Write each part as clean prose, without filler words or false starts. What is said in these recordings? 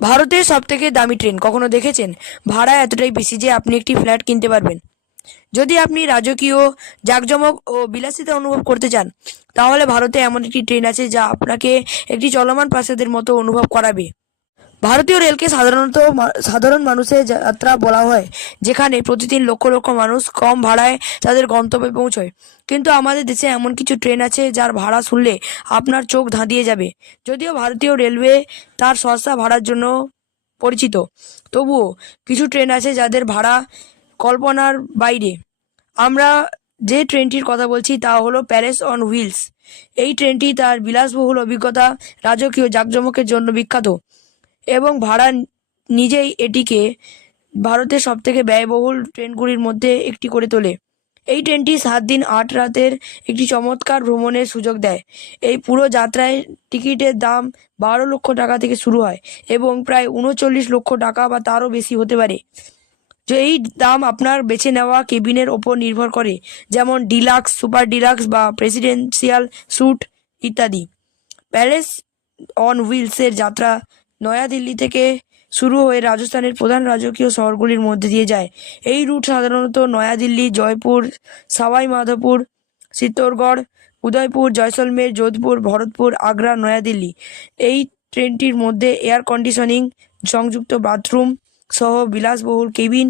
ভারতের সবথেকে দামি ট্রেন কখনো দেখেছেন? ভাড়া এতটাই বেশি যে আপনি একটি ফ্ল্যাট কিনতে পারবেন। যদি আপনি রাজকীয়, জাঁকজমক ও বিলাসিতা অনুভব করতে চান, তাহলে ভারতে এমন একটি ট্রেন আছে যা আপনাকে একটি চলমান প্রাসাদের মতো অনুভব করাবে। ভারতীয় রেলকে সাধারণত সাধারণ মানুষের যাত্রা বলা হয়, যেখানে প্রতিদিন লক্ষ লক্ষ মানুষ কম ভাড়ায় তাদের গন্তব্যে পৌঁছয়। কিন্তু আমাদের দেশে এমন কিছু ট্রেন আছে যার ভাড়া শুনলে আপনার চোখ ধাঁধিয়ে যাবে। যদিও ভারতীয় রেলওয়ে তার সস্তা ভাড়ার জন্য পরিচিত, তবুও কিছু ট্রেন আছে যাদের ভাড়া কল্পনার বাইরে। আমরা যে ট্রেনটির কথা বলছি তা হলো প্যারিস অন হুইলস। এই ট্রেনটি তার বিলাসবহুল অভিজ্ঞতা, রাজকীয় জাঁকজমকের জন্য বিখ্যাত এবং ভাড়া নিজেই এটিকে ভারতের সবথেকে ব্যয়বহুল ট্রেনগুলির মধ্যে একটি করে তোলে। এই ট্রেনটি 7 দিন 8 রাতের একটি চমৎকার ভ্রমণের সুযোগ দেয়। এই পুরো যাত্রায় টিকিটের দাম 12 লক্ষ টাকা থেকে শুরু হয় এবং প্রায় 39 লক্ষ টাকা বা তারও বেশি হতে পারে। যে এই দাম আপনার বেছে নেওয়া কেবিনের ওপর নির্ভর করে, যেমন ডিলাক্স, সুপার ডিলাক্স বা প্রেসিডেন্সিয়াল স্যুট ইত্যাদি। প্যালেস অন হুইলসের যাত্রা নয়াদিল্লি থেকে শুরু হয়ে রাজস্থানের প্রধান রাজকীয় শহরগুলির মধ্যে দিয়ে যায়। এই রুট সাধারণত নয়াদিল্লি, জয়পুর, সাওয়াই মাধোপুর, চিত্তোরগড়, উদয়পুর, জয়সলমের, যোধপুর, ভরতপুর, আগ্রা, নয়াদিল্লি। এই ট্রেনটির মধ্যে এয়ার কন্ডিশনিং, সংযুক্ত বাথরুম সহ বিলাসবহুল কেবিন,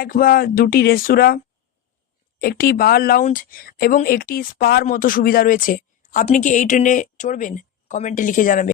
1 বা 2টি রেস্তোরাঁ, একটি বার লাউঞ্জ এবং একটি স্পার মতো সুবিধা রয়েছে। আপনি কি এই ট্রেনে চড়বেন? কমেন্টে লিখে জানাবেন।